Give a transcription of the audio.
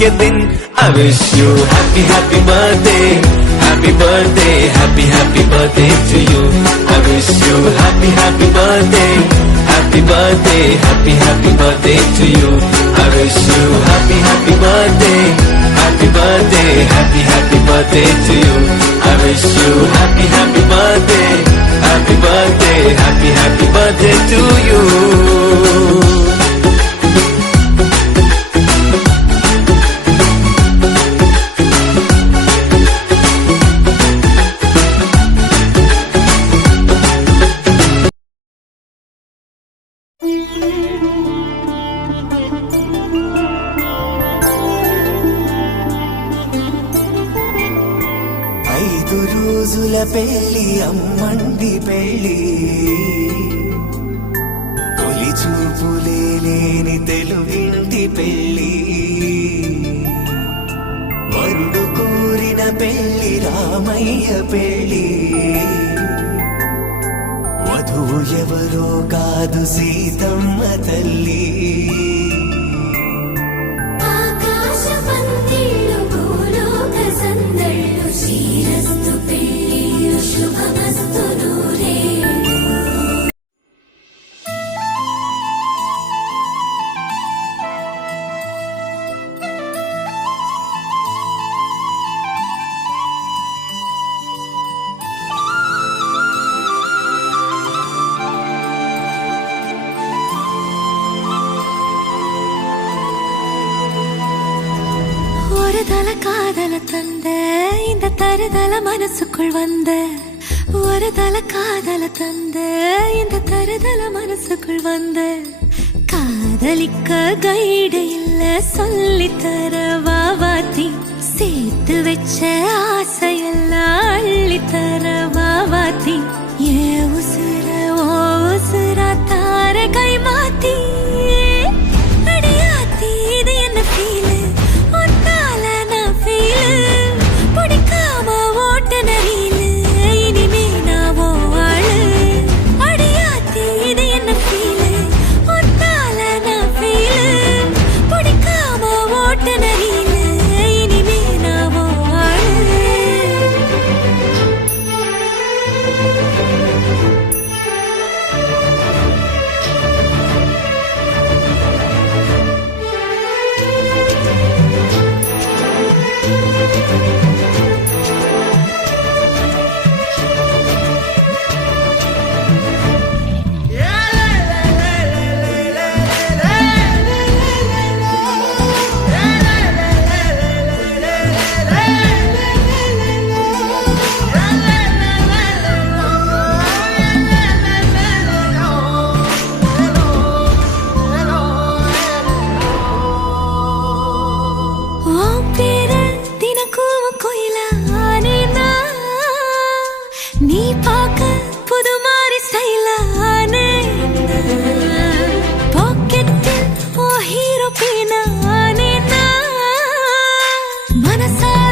के दिन। I wish you happy happy birthday, happy birthday, happy happy birthday to you. I wish you happy happy birthday, happy birthday, happy happy birthday to you. I wish you happy happy birthday, happy birthday, happy happy birthday to you. I wish you happy happy birthday, happy birthday, happy happy birthday to you. రోజుల పెళ్లి అమ్మంది పెళ్లి తొలి చూపులే లేని తెలుగింటి పెళ్లి వరుడు కోరిన పెళ్లి రామయ్య పెళ్లి వధువు ఎవరో కాదు సీతమ్మ తల్లి காதல தந்த இந்த தருதல மனசுக்குள் வந்த ஒரு தல காதல தந்த இந்த தருதல மனசுக்குள் வந்த காதலிக்க கைடு இல்ல சொல்லித்தர வாவாத்தி சேர்த்து வச்ச ஆசையெல்லாம் அள்ளித்தர வாவாத்தி ஏ உசுர ஓ உசுரா தார கை மாத்தி அடியாத்தி இது என்ன ஃபீல் Manasa